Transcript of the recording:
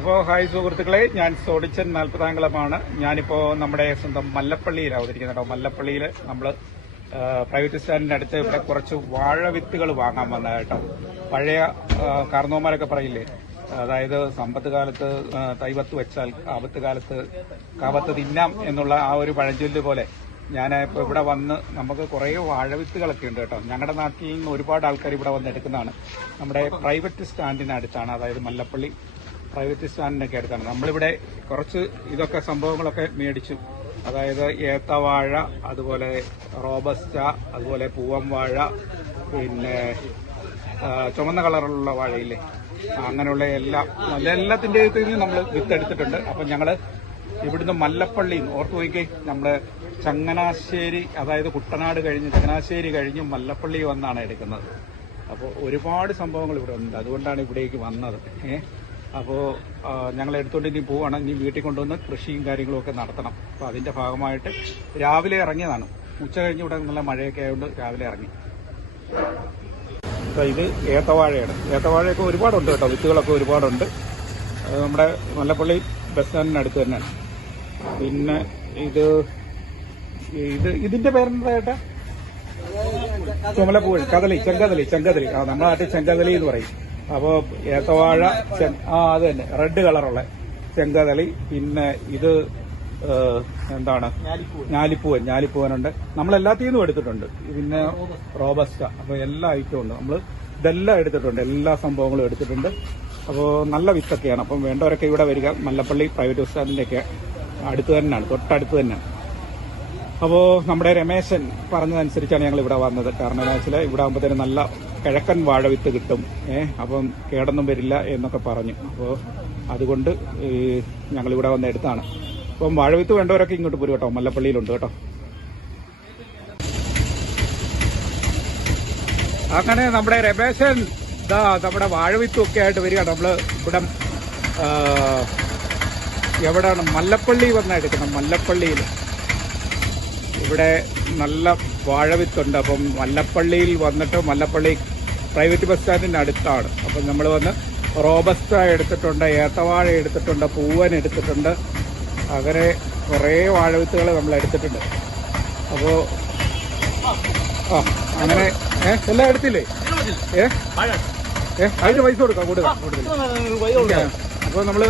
അപ്പോൾ ഹായ് സുഹൃത്തുക്കളെ, ഞാൻ സോഡിച്ചൻ നാൽപ്പതാംകുളമാണ്. ഞാനിപ്പോൾ നമ്മുടെ സ്വന്തം മല്ലപ്പള്ളിയിൽ അവതരിക്കുന്നത് കേട്ടോ. മല്ലപ്പള്ളിയിൽ നമ്മൾ പ്രൈവറ്റ് സ്റ്റാൻഡിന്റെ അടുത്ത് ഇവിടെ കുറച്ച് വാഴവിത്തുകൾ വാങ്ങാൻ വന്നത് കേട്ടോ. പഴയ കാർന്നോമാരൊക്കെ പറയില്ലേ, അതായത് സമ്പത്ത് കാലത്ത് തൈവത്ത് വെച്ചാൽ ആപത്ത് കാലത്ത് കാവത്ത് തിന്നാം എന്നുള്ള ആ ഒരു പഴഞ്ചൊല്ല് പോലെ ഞാൻ ഇപ്പോൾ ഇവിടെ വന്ന് നമുക്ക് കുറേ വാഴവിത്തുകളൊക്കെ ഉണ്ട് കേട്ടോ. ഞങ്ങളുടെ നാട്ടിൽ നിന്ന് ഒരുപാട് ആൾക്കാർ ഇവിടെ വന്ന് എടുക്കുന്നതാണ്. നമ്മുടെ പ്രൈവറ്റ് സ്റ്റാൻഡിനടുത്താണ്, അതായത് മല്ലപ്പള്ളി പ്രൈവറ്റ് സ്റ്റാൻഡിനൊക്കെ അടുത്താണ്. നമ്മളിവിടെ കുറച്ച് ഇതൊക്കെ സംഭവങ്ങളൊക്കെ മേടിച്ചു. അതായത് ഏത്തവാഴ, അതുപോലെ റോബസ്റ്റ, അതുപോലെ പൂവൻ വാഴ, പിന്നെ ചുമന്ന കളറിലുള്ള വാഴയില്ലേ, അങ്ങനെയുള്ള എല്ലാത്തിൻ്റെയും നമ്മൾ വിത്തെടുത്തിട്ടുണ്ട്. അപ്പം ഞങ്ങൾ ഇവിടുന്ന് മല്ലപ്പള്ളിയിൽ ഓർത്ത് നോക്കി, നമ്മുടെ ചങ്ങനാശ്ശേരി, അതായത് കുട്ടനാട് കഴിഞ്ഞ് ചങ്ങനാശ്ശേരി കഴിഞ്ഞ് മല്ലപ്പള്ളി വന്നാണ് എടുക്കുന്നത്. അപ്പോൾ ഒരുപാട് സംഭവങ്ങൾ ഇവിടെ ഉണ്ട്, അതുകൊണ്ടാണ് ഇവിടേക്ക് വന്നത്. അപ്പോൾ ഞങ്ങൾ എടുത്തുകൊണ്ട് ഇനി പോവാണ്. ഇനി വീട്ടിൽ കൊണ്ടുവന്ന് കൃഷിയും കാര്യങ്ങളും ഒക്കെ നടത്തണം. അപ്പോൾ അതിന്റെ ഭാഗമായിട്ട് രാവിലെ ഇറങ്ങിയതാണ്. ഉച്ച കഴിഞ്ഞ് ഇവിടെ നല്ല മഴയൊക്കെ ആയതുകൊണ്ട് രാവിലെ ഇറങ്ങി. ഇത് ഏത്തവാഴയാണ്. ഏത്തവാഴയൊക്കെ ഒരുപാടുണ്ട് കേട്ടോ, വിത്തുകളൊക്കെ ഒരുപാടുണ്ട്. നമ്മുടെ മല്ലപ്പള്ളി ബസ് സ്റ്റാൻഡിനടുത്ത് തന്നെയാണ്. പിന്നെ ഇതിന്റെ പേരെന്താ ചേട്ടാ? ചുമലപ്പൂഴി, ചെങ്കതലി. നമ്മുടെ നാട്ടിൽ ചെങ്കതലി എന്ന് പറയും. അപ്പോൾ ഏത്തവാഴ, അത് തന്നെ റെഡ് കളറുള്ള ചെങ്കതളി. പിന്നെ ഇത് എന്താണ്, ഞാലിപ്പൂവനുണ്ട്. നമ്മളെല്ലാത്തിൽ നിന്നും എടുത്തിട്ടുണ്ട്. പിന്നെ റോബസ്റ്റ, അപ്പോൾ എല്ലാ ഐറ്റവും ഉണ്ട്. നമ്മൾ ഇതെല്ലാം എടുത്തിട്ടുണ്ട്, എല്ലാ സംഭവങ്ങളും എടുത്തിട്ടുണ്ട്. അപ്പോൾ നല്ല വിത്തൊക്കെയാണ്. അപ്പം വേണ്ടവരൊക്കെ ഇവിടെ വരിക. മല്ലപ്പള്ളി പ്രൈവറ്റ് ബസ് സ്റ്റാൻഡിന്റെ ഒക്കെ അടുത്ത് തന്നെയാണ്, തൊട്ടടുത്ത് തന്നെയാണ്. അപ്പോൾ നമ്മുടെ രമേശൻ പറഞ്ഞതനുസരിച്ചാണ് ഞങ്ങൾ ഇവിടെ വന്നത്. കാരണം എന്താ വെച്ചാൽ ഇവിടെ ആകുമ്പോഴത്തേനും നല്ല കിഴക്കൻ വാഴവിത്ത് കിട്ടും, അപ്പം കേടൊന്നും വരില്ല എന്നൊക്കെ പറഞ്ഞു. അപ്പോൾ അതുകൊണ്ട് ഞങ്ങളിവിടെ വന്ന് എടുത്താണ്. അപ്പം വാഴവിത്ത് വേണ്ടവരൊക്കെ ഇങ്ങോട്ട് പോരും കേട്ടോ, മല്ലപ്പള്ളിയിലുണ്ട് കേട്ടോ. അങ്ങനെ നമ്മുടെ രമേശൻ നമ്മുടെ വാഴവിത്തും ഒക്കെ ആയിട്ട് വരിക. നമ്മൾ ഇവിടെ എവിടെയാണ്, മല്ലപ്പള്ളി വന്നാൽ എടുക്കണം. മല്ലപ്പള്ളിയിൽ ഇവിടെ നല്ല വാഴവിത്തുണ്ട്. അപ്പം മല്ലപ്പള്ളിയിൽ വന്നിട്ട്, മല്ലപ്പള്ളി പ്രൈവറ്റ് ബസ് സ്റ്റാൻഡിന്റെ അടുത്താണ്. അപ്പം നമ്മൾ വന്ന് റോബസ്റ്റ എടുത്തിട്ടുണ്ട്, ഏത്തവാഴ എടുത്തിട്ടുണ്ട്, പൂവൻ എടുത്തിട്ടുണ്ട്. അങ്ങനെ കുറേ വാഴവിത്തുകൾ നമ്മൾ എടുത്തിട്ടുണ്ട്. അപ്പോൾ അങ്ങനെ എല്ലാം എടുത്തില്ലേ? അതിന് പൈസ കൊടുക്കാം, കൂടുതൽ. അപ്പോൾ നമ്മൾ